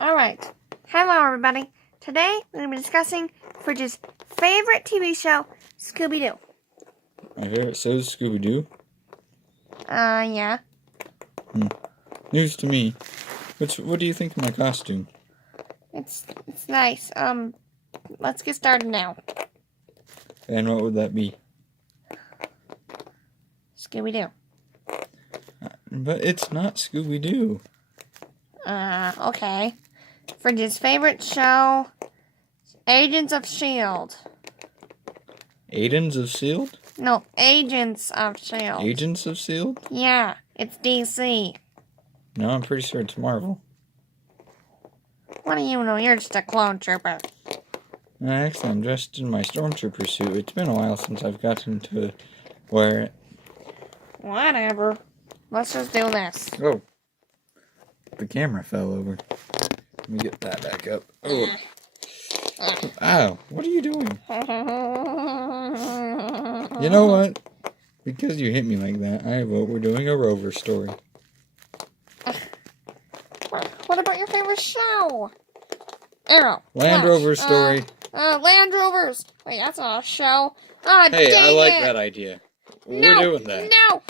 Alright. Hello, everybody. Today, we're going to be discussing Fridge's favorite TV show, Scooby-Doo. My favorite show's Scooby-Doo. Yeah. News to me. What do you think of my costume? It's nice. Let's get started now. And what would that be? Scooby-Doo. But it's not Scooby-Doo. Okay. Fridge's favorite show, Agents of S.H.I.E.L.D. Agents of S.H.I.E.L.D.? No, Agents of S.H.I.E.L.D. Agents of S.H.I.E.L.D.? Yeah, it's DC. No, I'm pretty sure it's Marvel. What do you know? You're just a clone trooper. Actually, I'm dressed in my Stormtrooper suit. It's been a while since I've gotten to wear it. Whatever. Let's just do this. Oh. The camera fell over. Let me get that back up. Oh. Ow. What are you doing? You know what? Because you hit me like that, I vote we're doing a Rover story. What about your favorite show? Arrow. Land Flash, Rover story. Land Rovers. Wait, that's not a show. Hey, I dang like it. that idea. No, We're doing that. No!